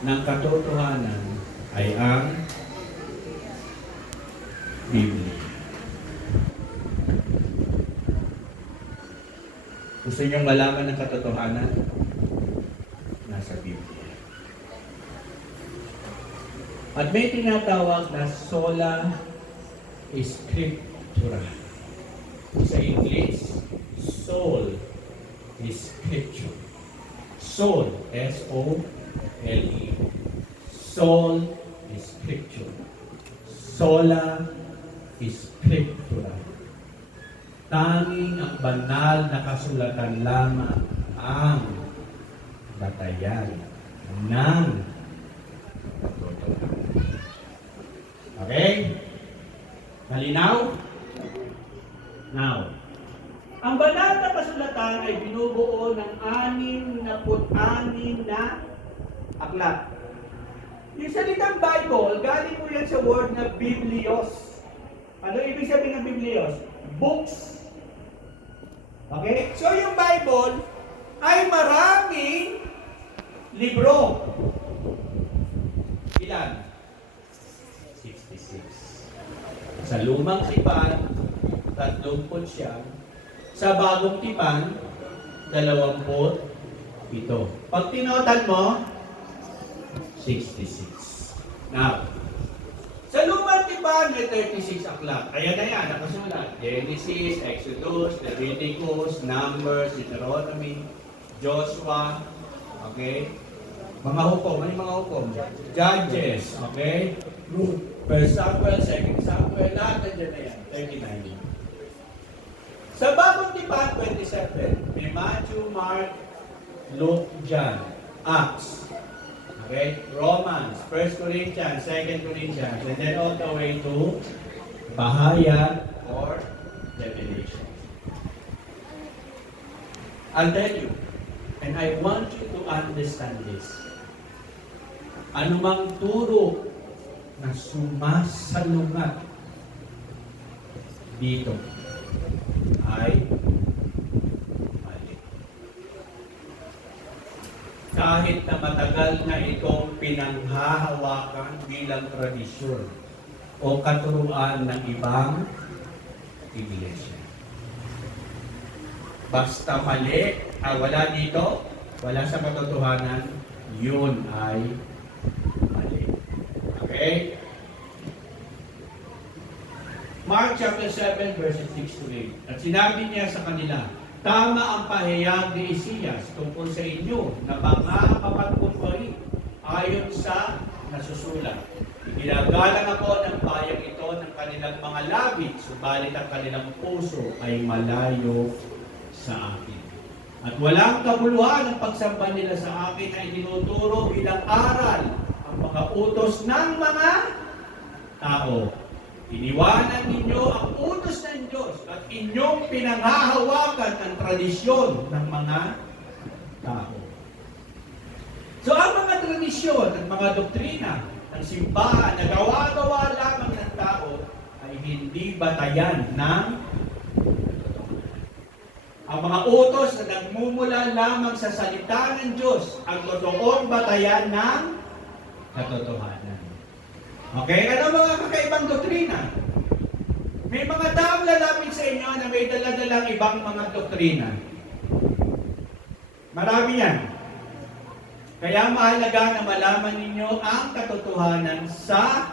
ng katotohanan ay ang Biblia. Gusto niyong malaman ng katotohanan? Nasa Biblia. At may tinatawag na sola scriptura. Sa English, soul is scripture. Soul, S-O-L-E. Soul is scripture. Sola scriptura. Tanging ang banal na kasulatan lamang ang batayan ng katotohanan. Okay? Malinaw? Now, ang banal na kasulatan ay binubuo ng 66 na aklat. Yung salitang Bible, galing mo yan sa word na Biblios. Ano ibig sabihin ng Biblios? Books. Okay? So yung Bible ay maraming libro. Ilan? 66. Sa lumang tipan, 30. Sa bagong tipan, 27. Pag tinotan mo, 66. Now, sa lumang tipan, may 36 aklat. Ayan na yan, nakasulat. Genesis, Exodus, Leviticus, Numbers, Deuteronomy, Joshua, okay? Mga hukom, ano yung mga hukom? Judges, okay? Ruth, 1 Samuel, 2 Samuel, lahat nandiyan na yan, 39. Sa bagong tipan, 27. May Matthew, Mark, Luke, John, Acts, okay? Romans, 1 Corinthians, 2 Corinthians, and then all the way to Bahaya or Revelation. I'll tell you, and I want you to understand this. Anumang turo na sumasalungat dito ay mali. Kahit na matagal na itong pinanghahawakan bilang tradisyon o katuruan ng ibang iglesia. Basta mali, wala dito, wala sa katotohanan, yun ay mali. Okay? Mark chapter 7 verses 6 to 8. At sinabi niya sa kanila, tama ang pahayag ni Isaias tungkol sa inyo na mga kapatkumpari ayon sa nasusulat. Ginagalang ako ng bayang ito ng kanilang mga labi, subalit ang kanilang puso ay malayo sa akin. At walang kabuluhan ang pagsamba nila sa akin ay tinuturo bilang aral ang mga utos ng mga tao. Iniwanan ninyo ang utos ng Diyos at inyong pinanghahawakan ang tradisyon ng mga tao. So ang mga tradisyon at mga doktrina ng simbahan na gawa-gawa lamang ng tao ay hindi batayan ng ang mga utos na nagmumula lamang sa salita ng Diyos ang totoong batayan ng katotohanan. Okay? Ano mga kakaibang doktrina? May mga taong lalapit sa inyo na may dala-dalang ibang mga doktrina. Marami yan. Kaya mahalaga na malaman ninyo ang katotohanan sa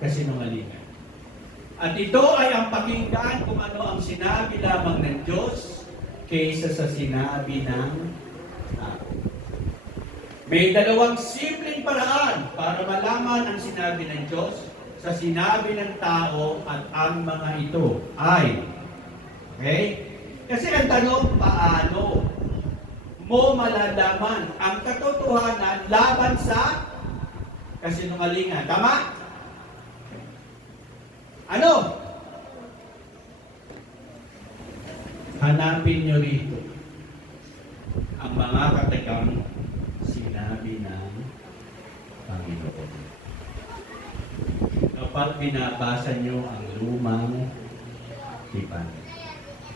kasinungalingan. At ito ay ang pakinggan kung ano ang sinabi lamang ng Diyos kaysa sa sinabi ng tao. May dalawang simpleng paraan para malaman ang sinabi ng Diyos sa sinabi ng tao at ang mga ito ay, okay? Kasi ang tanong, paano mo malalaman ang katotohanan laban sa kasinungalingan? Tama? Ano? Hanapin nyo rito ang mga katikang sinabi ng Panginoon. Kapag binabasa nyo ang lumang tipan.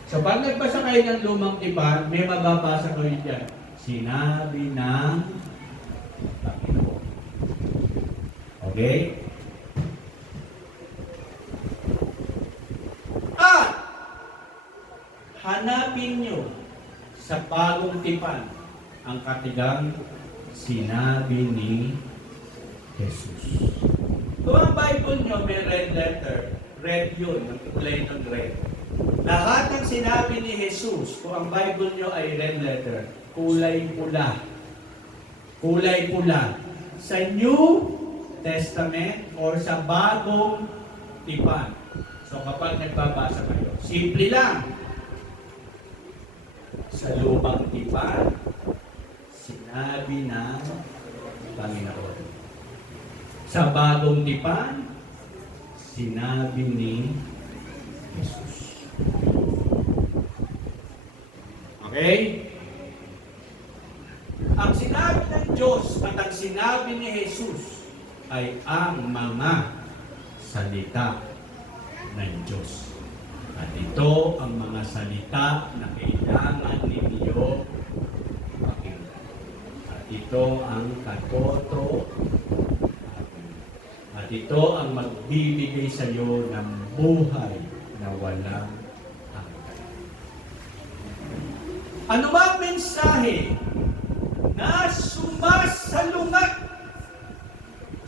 So pag nagbasa kayo ng lumang tipan, may mababasa ko yun dyan. Sinabi ng Panginoon. Okay? At hanapin nyo sa bagong tipan ang katigang sinabi ni Jesus. Kung ang Bible nyo may red letter, red yun, ang kulay ng red. Lahat ng sinabi ni Jesus, kung ang Bible nyo ay red letter, kulay pula. Kulay pula. Sa New Testament or sa bagong tipan. So kapag nagbabasa kayo, simple lang. Sa lumang tipan, sinabi ng Panginoon. Sa bagong tipan, sinabi ni Jesus. Okay? Ang sinabi ng Diyos at ang sinabi ni Jesus ay ang mga salita ng Diyos. At ito ang mga salita na kailangan ninyo pakinggan. At ito ang katoto. At ito ang magbibigay sa iyo ng buhay na walang hanggan. Ano bang mensahe na sumasalungat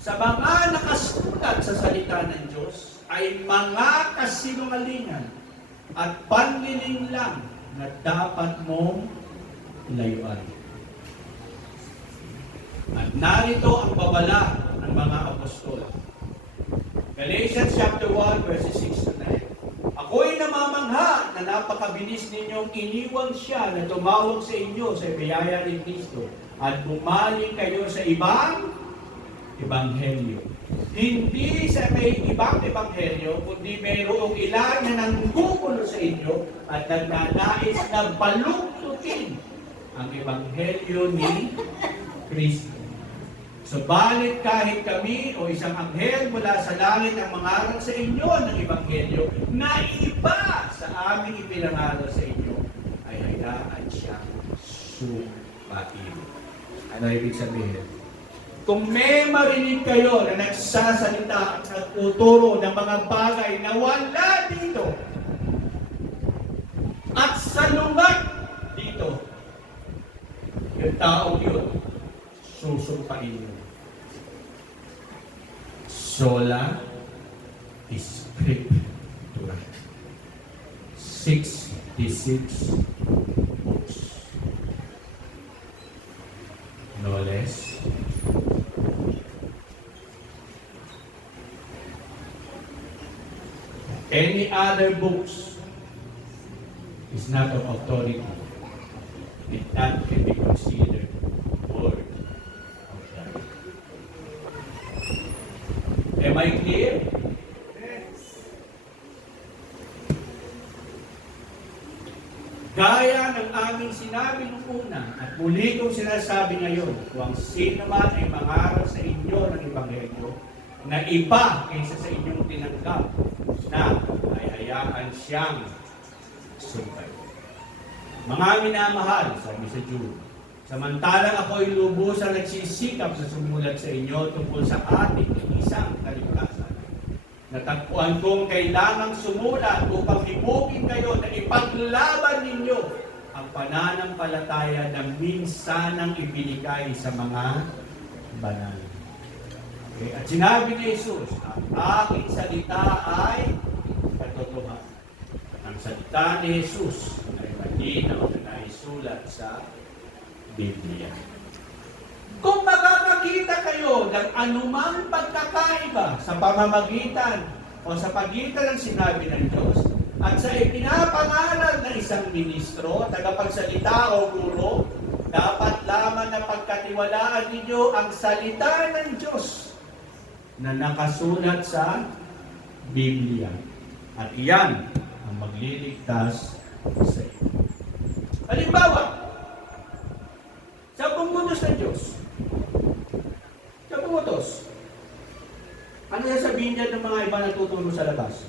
sa mga nakasulat sa salita ng Diyos ay mga kasinungalingan at panliling lang na dapat mong layuan. At narito ang babala ng mga apostol. Galatians chapter 1 verses 6 to 9. Ako'y namamangha na napakabilis ninyong iniwan siya na tumawag sa inyo sa biyaya ni Kristo at bumalik kayo sa ibang ebanghelyo. Hindi sa may ibang ebanghelyo, kundi mayroong ilan na nanggugulo sa inyo at nagnanais na baluktutin ang ebanghelyo ni Kristo. Subalit kahit kami o isang anghel mula sa langit ang mangaral sa inyo ng ebanghelyo na iba sa aming ipinangaral sa inyo, ay hayaan siyang sumain. Ano ibig sabihin? Kung may marinig kayo na nagsasalita at nagtuturo ng mga bagay na wala dito at salungat dito, yung taong yun, susumpain nyo. Sola Scriptura. 66 books. No less. Any other books is not of authority. That can be considered word of God. Am I clear? Yes. Gaya ng aming sinabi nung una at muli kong sinasabi ngayon, kung sino man ay mangaral sa inyo ng ebanghelyo na iba kaysa sa inyong tinanggap, na ay hayaan siyang sumpay. Mga minamahal, sabi sa Jude, samantalang ako'y lubusan nagsisikap sa sumulat sa inyo tungkol sa ating isang kaligtasan. Natagpuan kong kailangang sumulat upang hibugin kayo na ipaglaban ninyo ang pananampalataya na minsanang ibinigay sa mga banal. Okay. At sinabi ni Jesus, ang aking salita ay katotohanan. Ang salita ni Jesus ay malinaw na naisulat sa Biblia. Kung makakakita kayo ng anumang pagkakaiba sa pamamagitan o sa pagitan ng sinabi ng Diyos at sa ipinapangaral ng isang ministro, tagapagsalita o guro, dapat lamang na pagkatiwalaan ninyo ang salita ng Diyos na nakasulat sa Biblia. At iyan ang magliligtas sa iyo. Halimbawa, sa pumutos ng Diyos, sa pumutos, ano sasabihin niya ng mga iba na tutulong sa labas?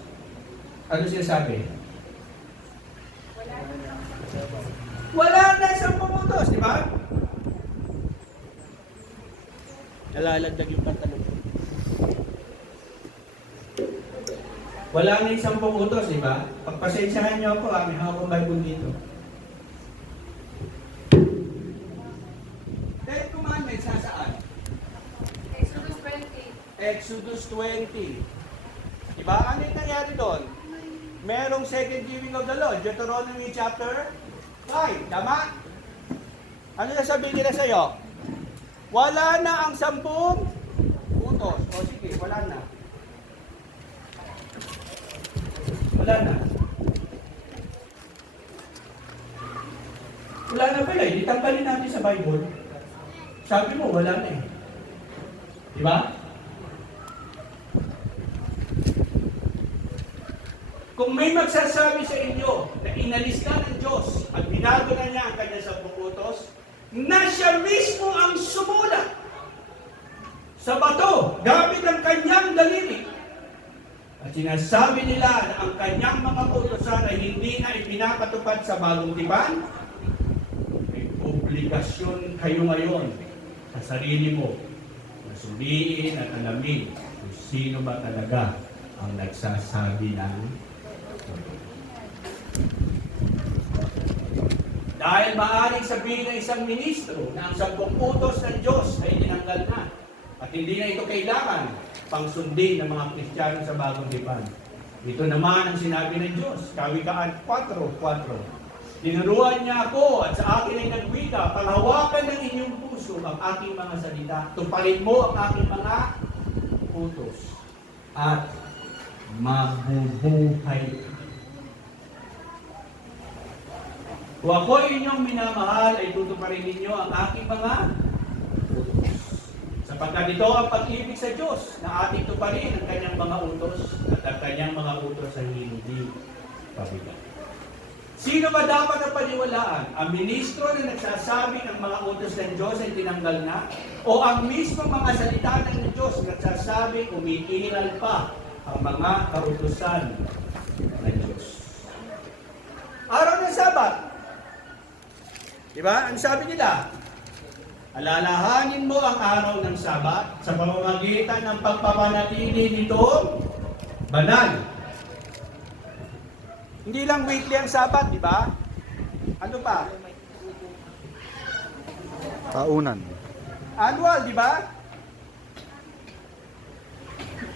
Ano sinasabi? Wala na siyang pumutos, di ba? Nalalandag yung pantalon. Wala na yung 10 utos, di ba? Pagpasensyahan niyo ako, may hawak akong Bible dito. 10 Commandments nasaan? Exodus 20. Exodus 20. Diba? Ano yung nangyari doon? Merong second giving of the law. Deuteronomy chapter 5. Tama? Ano na sabihin nila sa'yo? Wala na ang 10 utos. O sige, wala na. Wala na. Wala na pala eh. Ditanggalin natin sa Bible. Sabi mo, wala na eh. Diba? Kung may magsasabi sa inyo na inalis na ng Diyos at binago na niya ang kanyang 10 utos, na siya mismo ang sumulat sa bato gamit ang kanyang daliri. At sinasabi nila na ang kanyang mga utosan ay hindi na ipinapatupad sa bagong tipan, may obligasyon kayo ngayon sa sarili mo na suriin at alamin kung sino ba talaga ang nagsasabi ng dahil maaaring sabihin ng isang ministro na ang 10 utos ng Diyos ay tinanggal na at hindi na ito kailangan pang sundin ng mga Kristiyano sa bagong tipan. Ito naman ang sinabi ng Diyos, Kawikaan 4:4. Tinuruan niya ako at sa akin ay nagwika, panghawakan ng inyong puso ang aking mga salita. Tuparin mo ang aking mga utos at mabubuhay. Kung ako inyong minamahal, ay tutuparin ninyo ang aking mga utos. Sapagkat ito ang pag-ibig sa Diyos na ating tuparin ang kanyang mga utos at ang kanyang mga utos ay hindi pabigat. Sino ba dapat ang paniwalaan? Ang ministro na nagsasabi ng mga utos ng Diyos ay tinanggal na? O ang mismo mga salita ng Diyos nagsasabi umiiral pa ang mga kautusan ng Diyos? Araw ng Sabat. Diba? Ang sabi nila, alalahanin mo ang araw ng Sabat sa pamamagitan ng pagpapanatili nitong banal. Hindi lang weekly ang Sabat, di ba? Ano pa? Taunan. Annual, di ba?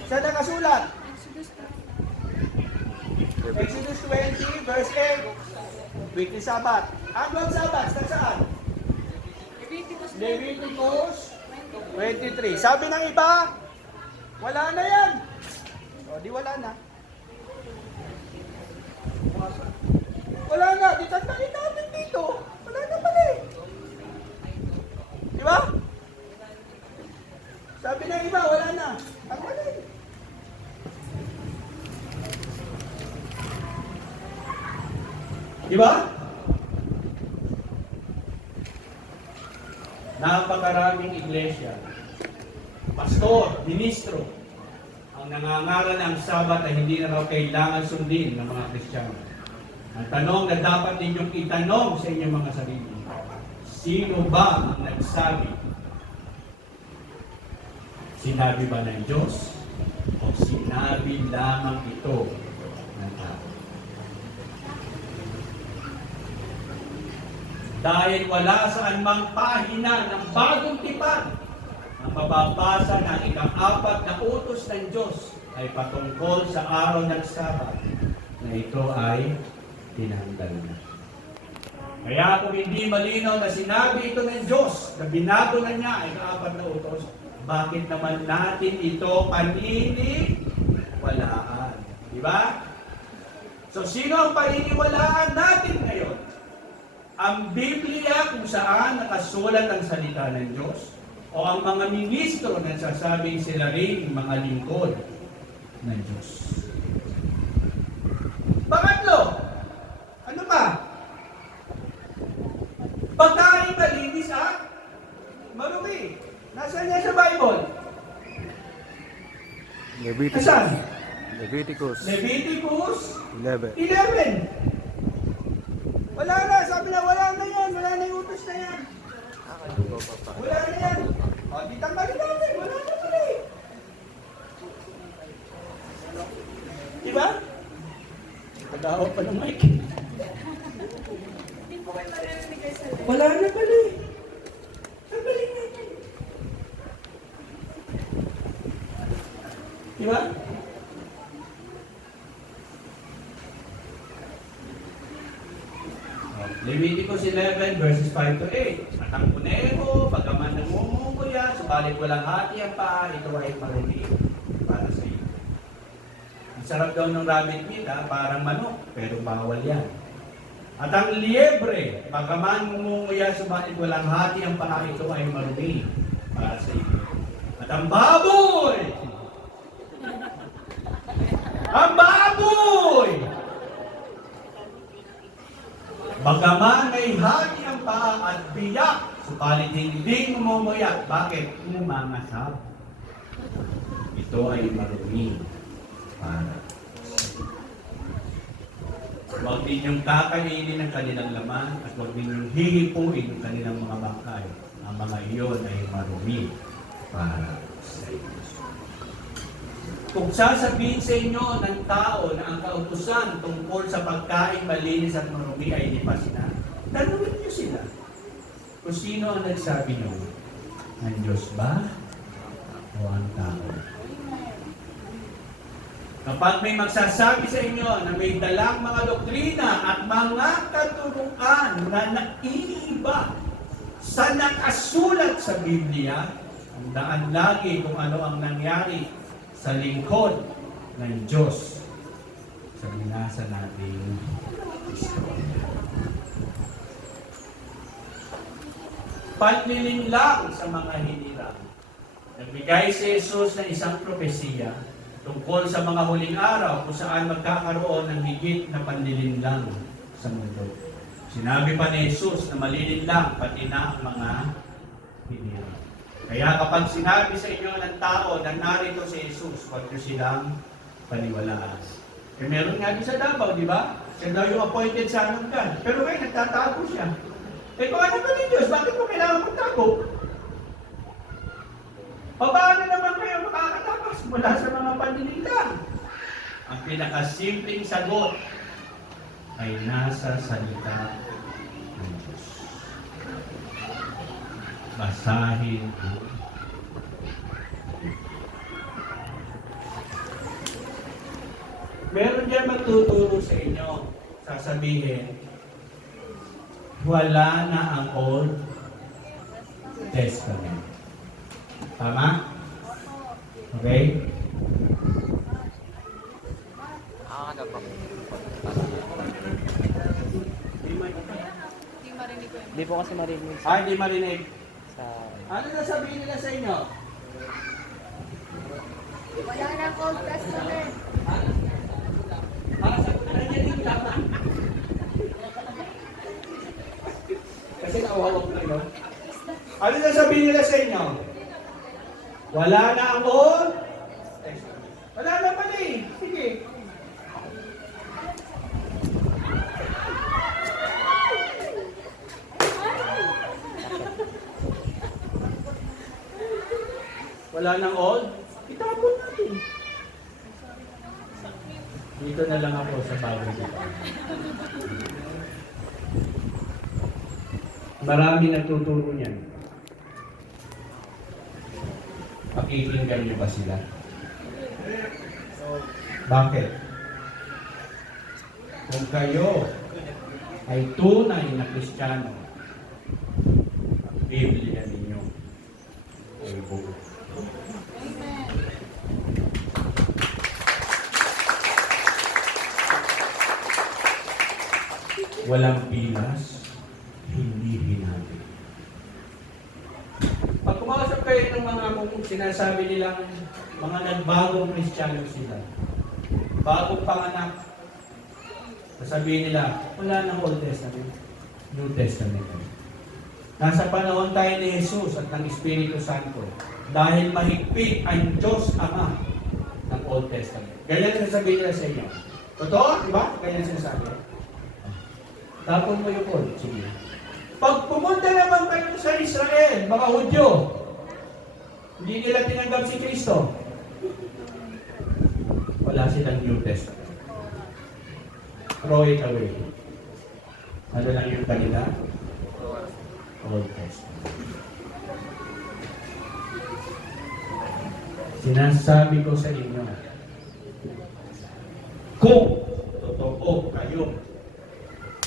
Saan nakasulat? Exodus 20, verse 8. Weekly Sabat. Annual Sabat, saan? Leviticus 23. Sabi ng iba, wala na yan. O, di wala na. Wala na, di tanggalin natin dito. Wala na pala eh. Di ba? Sabi ng iba, wala na. Ang wala eh. Di ba? Napakaraming iglesia, pastor, ministro, ang nangangaral ng Sabat ay hindi na raw kailangan sundin ng mga Kristiyano. Ang tanong na dapat ninyong itanong sa inyong mga sarili, sino ba ang nagsabi? Sinabi ba ng Diyos o sinabi lamang ito ng tao? Dahil wala sa anumang pahina ng bagong tipan ang mababasa ng ika-4 na utos ng Diyos ay patungkol sa araw ng Sabat na ito ay tinanggal na. Kaya kung hindi malinaw na sinabi ito ng Diyos na binago na niya ay ika-4 na utos, bakit naman natin ito paniniwalaan? Di ba? So sino ang paniniwalaan natin ngayon? Ang Biblia kung saan nakasulat ang salita ng Diyos o ang mga ministro na sasabing sila rin mga lingkod ng Diyos. Pangatlo, ano pa? Pagkain malinis at marumi. Nasaan niya sa Bible? Leviticus. Nasaan? Leviticus Leviticus 11. 11. Wala na, sabi na wala na yan, wala na yung utos na yan. Wala na yan. O, di tanggalin natin, wala na pala eh. Diba? Nagkawa pa ng mic. Hindi po kayo maririnig kayo sa live. Wala na pala eh. Ang galing natin. Di ba? Leviticus 11 verses 5 to 8. At ang kuneho, bagaman nangunguya, subalit walang hati ang paa, ito ay marumi para sa iyo. Ang sarap daw ng rabbit meat, parang manok, pero bawal yan. At ang liebre, bagaman ngumunguya, subalit walang hati ang paa, ito ay marumi para sa iyo. At ang baboy! Ang baboy! Bagaman may hati ang paa at biyak, subalit hindi ngumuya. Bakit? Umangasap. Ito ay marumi para. Huwag ninyong kakainin ang kanilang laman at huwag ninyong hihipuin ang kanilang mga bangkay. Ang mga iyon ay marumi para sa inyo. Kung sasabihin sa inyo ng tao na ang kautusan tungkol sa pagkain malinis at marumi ay lipas na, tanungin niyo sila kung sino ang nagsabi niyo. Ang Diyos ba o ang tao? Kapag may magsasabi sa inyo na may dalang mga doktrina at mga katuruan na naiiba sa nakasulat sa Biblia, ang daan lagi kung ano ang nangyari sa lingkod ng Diyos sa binasa nating istorya. Panlilinlang sa mga hinirang. Nagbigay si Jesus ng isang propesiya tungkol sa mga huling araw kung saan magkakaroon ng higit na panlilinlang sa mundo. Sinabi pa ni Jesus na malilinlang pati na ang mga hinirang. Kaya kapag sinabi sa inyo ng tao na narito si Jesus, huwag niyo silang paniwalaan. Eh meron nga din sa Davao, di ba? Siya daw yung appointed son of God. Pero ngayon, nagtatago siya. Eh kung ano ba ni Diyos, bakit mo kailangan magtago? Paano naman kayo makakatakas mula sa mga panlililang? Ang pinakasimpleng sagot ay nasa salita ng Diyos. Basahin mo. Meron dyan magtuturo sa inyo. Sasabihin, wala na ang Old Testament. Tama? Okay? Ano pa? Hindi marinig ko yun. Hindi po kasi marinig Hindi marinig. sa... Ano na sabihin nila sa inyo? Wala na Old Testament. Nandiyan lang. Kasi nakawawag na yun. Ano na sabihin nila sa inyo? Wala na ang Old Testament. Wala na pala eh. Sige. Wala nang Old? Itapon natin. Dito na lang ako sa bagay dito. Marami nagtuturo niyan. Pakikinggan niyo ba sila? Bakit? Kung kayo ay tunay na Kristiyano, ang Biblia ninyo ay buo. Amen. Walang pilas, hindi hinabi. Pag kumausap kayo ng mga sinasabi nilang mga nagbagong Kristiyano sila, bagong panganak, sasabihin nila, wala nang Old Testament, New Testament. Nasa panahon tayo ni Jesus at ng Espiritu Santo dahil mahigpit ang Diyos Ama ng Old Testament. Ganyan sasabihin nila sa inyo. Totoo? Diba? Ganyan sinasabi. Tapon mo yung Old. Sige. Pag pumunta naman kayo sa Israel, mga Hudyo, hindi nila tinanggap si Kristo. Wala silang New Testament. throw it away. Ano lang yung kanila? Old Testament. Sinasabi ko sa inyo, kung totoo kayo,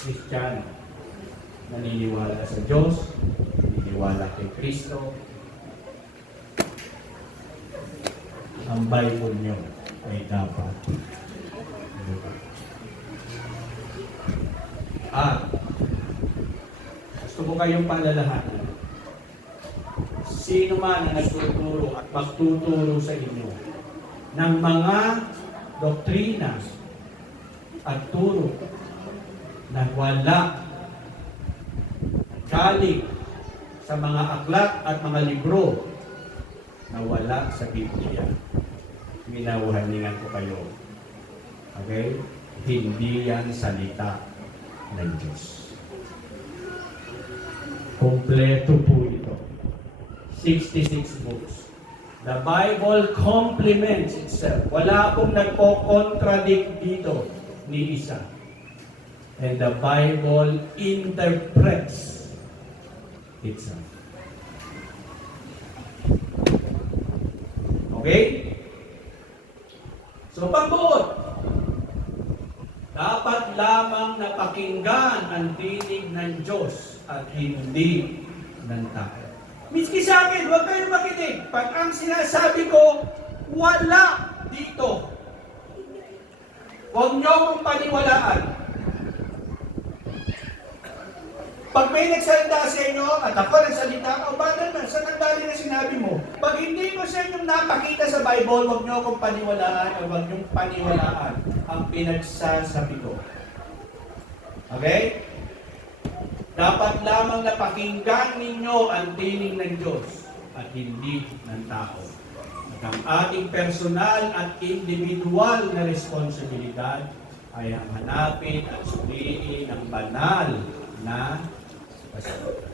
Kristiyano, naniniwala sa Diyos, naniniwala kay Kristo, ang Bible nyo ay dapat buka. At gusto ko kayong palalahanan, sino man ang nagtuturo at magtuturo sa inyo ng mga doktrina at turo na wala galing sa mga aklat at mga libro na wala sa Biblia, minawahaningan ko kayo. Okay? Hindi yan salita ng Diyos. Kompleto po ito. 66 books. The Bible complements itself. Wala pong nagpo-contradict dito ni isa. And the Bible interprets itself. Okay? So pagbuod, dapat lamang napakinggan ang tinig ng Diyos at hindi ng tao. Miski sa akin, huwag kayong makinig. Pag ang sinasabi ko, wala dito. Huwag niyo akong paniwalaan. Pag may nagsalita sa inyo, at ako nagsalita, o ba naman, saan ang dali na sinabi mo? Pag hindi ko sa inyong napakita sa Bible, huwag niyo akong paniwalaan o huwag niyong paniwalaan ang pinagsasabi ko. Okay? Dapat lamang napakinggan ninyo ang tinig ng Diyos at hindi ng tao. At ang ating personal at individual na responsibilidad ay ang hanapin at suriin ang banal na kasulatan.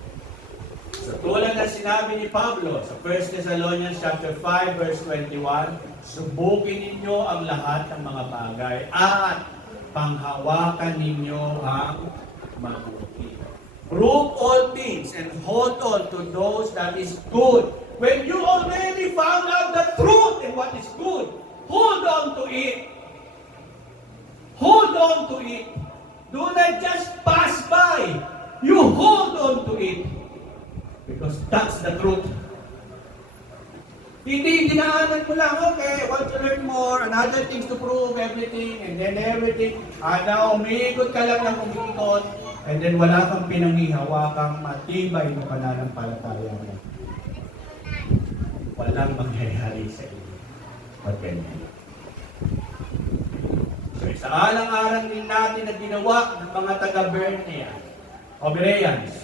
So tulad na sinabi ni Pablo sa 1 Thessalonians chapter 5 verse 21, subukin ninyo ang lahat ng mga bagay at panghawakan ninyo ang mabuti. Prove all things and hold on to those that is good. When you already found out the truth and what is good, hold on to it. Hold on to it. Do not just pass by. You hold on to it. Because that's the truth. Hindi dinaanan mo lang, okay, want to learn more, another things to prove, everything, and then everything. Now, umiikot ka lang ng umiikot, and then wala kang pinanghihawakang matibay na pananampalataya mo. Walang mangyayari sa iyo. Pag ganyan. So, sa alang-alang din natin na ginawa ng mga taga-Berea, o Bereans,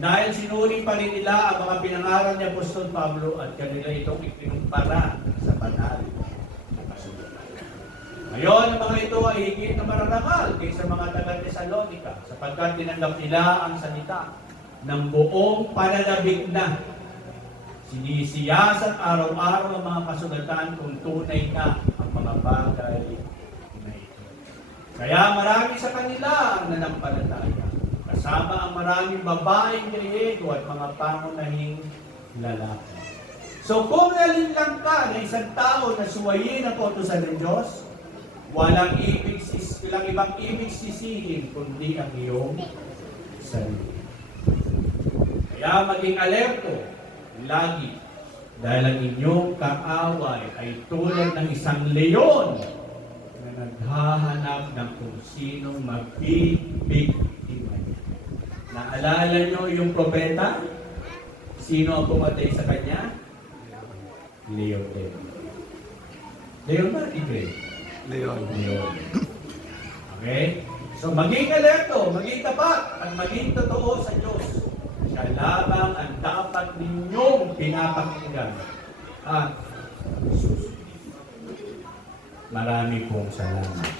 dahil sinuri pa rin nila ang mga pinangaral ni Apostol Pablo at kanila itong ipinumpara sa banal na kasulatan. Ngayon, ang mga ito ay higit na mararangal kaysa mga taga-Thessalonica sapagkat tinanggap nila ang salita ng buong pananabik na. Sinisiyasat araw-araw ang mga kasulatan kung tunay na ang mga bagay na ito. Kaya marami sa kanila ang nanampalataya. Kasama ang maraming babaeng Griego at mga pangunahing lalaki. So kung nalinlang ka na isang tao na suwayin ang kautusan ng Diyos, walang ibang ibig sisihin kundi ang iyong sarili. Kaya maging alerto lagi dahil ang inyong kaaway ay tulad ng isang leon na naghahanap ng kung sinong magbibigtimay. Naalala nyo yung propeta? Sino ang pumatay sa kanya? Leon. Leon ba? Hindi. Leon. Okay? So maging alerto, maging tapat, at maging totoo sa Diyos. Siya lamang ang dapat ninyong pinapakinggan at susunod. Marami pong salamat.